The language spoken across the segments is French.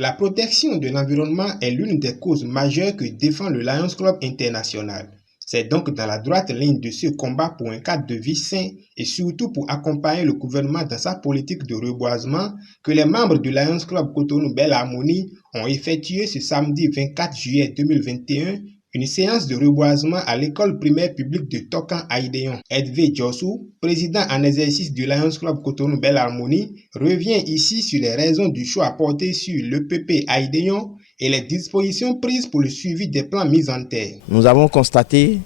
La protection de l'environnement est l'une des causes majeures que défend le Lions Club International. C'est donc dans la droite ligne de ce combat pour un cadre de vie sain et surtout pour accompagner le gouvernement dans sa politique de reboisement que les membres du Lions Club Cotonou Belle Harmonie ont effectué ce samedi 24 juillet 2021 une séance de reboisement à l'école primaire publique de Tokan Aïdéon. Edvé Djossou, président en exercice du Lions Club Cotonou Belle Harmonie, revient ici sur les raisons du choix apporté sur l'EPP Aïdéon et les dispositions prises pour le suivi des plans mis en terre. Nous avons constaté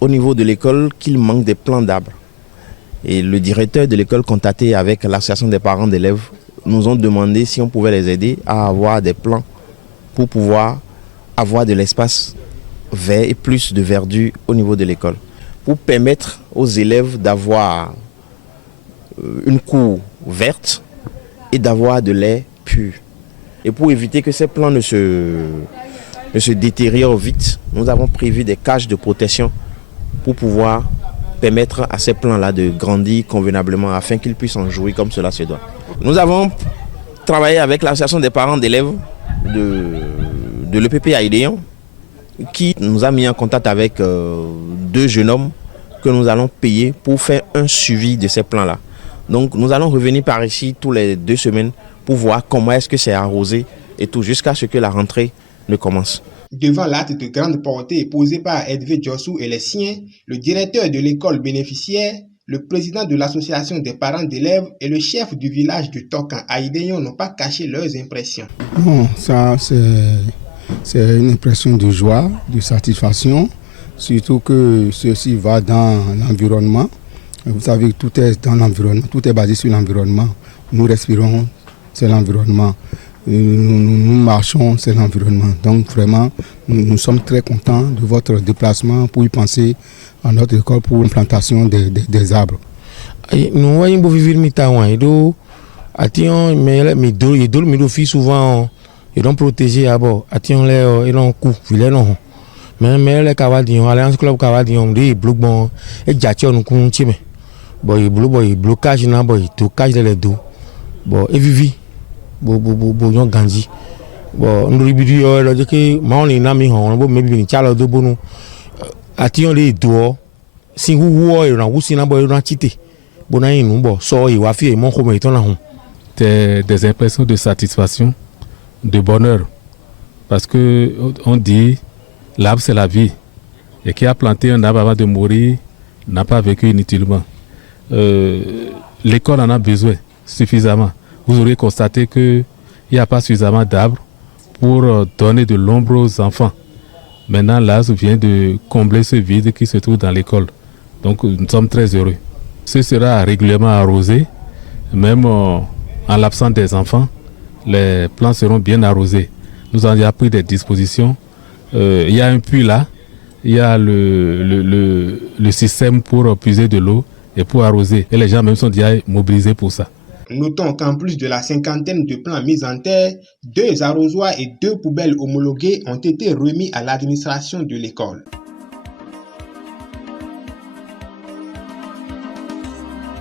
au niveau de l'école qu'il manque des plans d'arbres. Et le directeur de l'école, contacté avec l'association des parents d'élèves, nous ont demandé si on pouvait les aider à avoir des plans pour pouvoir avoir de l'espace vert et plus de verdure au niveau de l'école, pour permettre aux élèves d'avoir une cour verte et d'avoir de l'air pur. Et pour éviter que ces plants ne se détériorent vite, nous avons prévu des cages de protection pour pouvoir permettre à ces plants-là de grandir convenablement afin qu'ils puissent en jouir comme cela se doit. Nous avons travaillé avec l'association des parents d'élèves de l'EPP Aïdéon qui nous a mis en contact avec deux jeunes hommes que nous allons payer pour faire un suivi de ces plans-là. Donc nous allons revenir par ici tous les 2 semaines pour voir comment est-ce que c'est arrosé et tout jusqu'à ce que la rentrée ne commence. Devant l'acte de grande portée posé par Edvé Djossou et les siens, le directeur de l'école bénéficiaire, le président de l'association des parents d'élèves et le chef du village de Tokan Aïdéon n'ont pas caché leurs impressions. Bon, ça c'est une impression de joie, de satisfaction, surtout que ceci va dans l'environnement. Vous savez, tout est dans l'environnement, tout est basé sur l'environnement. Nous respirons, c'est l'environnement. Nous marchons, c'est l'environnement. Donc vraiment, nous sommes très contents de votre déplacement pour y penser à notre école pour l'implantation des arbres. Nous voyons vivre souvent ils ont protégé à bord. Ils ont coup, mais les cavaliers, Alliance Club Cavaliers, des blocs bon, et jatio nous continuons. Bon, il blocage na boy, blocage les dos. Bon, et vivi. Bon, ganji. Bon, nous ribidu là que maoni na mi hon, bon maybe ni chala do bonu. Ation les do. Si vous et na wusi na boy na chité. Bon na inu bon, so y wa fi e mon ko meton na hon. Des impressions de satisfaction, de bonheur. Parce que on dit l'arbre c'est la vie. Et qui a planté un arbre avant de mourir n'a pas vécu inutilement. L'école en a besoin suffisamment. Vous aurez constaté qu'il n'y a pas suffisamment d'arbres pour donner de l'ombre aux enfants. Maintenant, l'AS vient de combler ce vide qui se trouve dans l'école. Donc, nous sommes très heureux. Ce sera régulièrement arrosé. Même en l'absence des enfants, les plants seront bien arrosés. Nous avons pris des dispositions. Il y a un puits là. Il y a le système pour puiser de l'eau et pour arroser. Et les gens même sont déjà mobilisés pour ça. Notons qu'en plus de la cinquantaine de plants mis en terre, 2 arrosoirs et 2 poubelles homologuées ont été remis à l'administration de l'école.